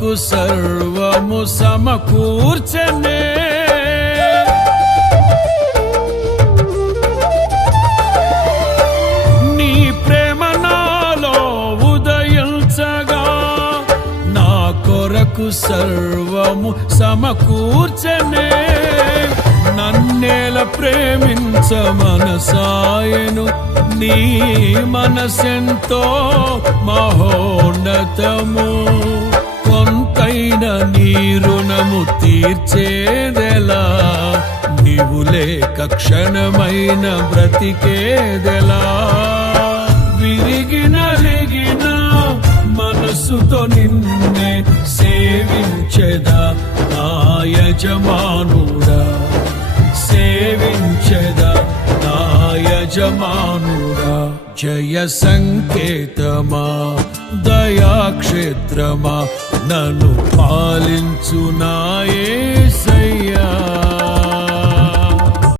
కొరకు సర్వము సమకూర్చెనే నీ ప్రేమ నాలో ఉదయించగా నా కొరకు సర్వము సమకూర్చెనే నన్నేల ప్రేమించ మనసాయను నీ మనసెంతో మహోన్నతము కొంతైన నీ రుణము తీర్చేదెలా నీవు లేక క్షణమైన బ్రతికేదెలా విరిగిన మనసుతో నిన్నే సేవించెదా నా యజమానుడా సేవించెదా నా యజమానుడా జయ సంకేతమా దయాక్షేత్రమా నన్ను పాలించు నా యేసు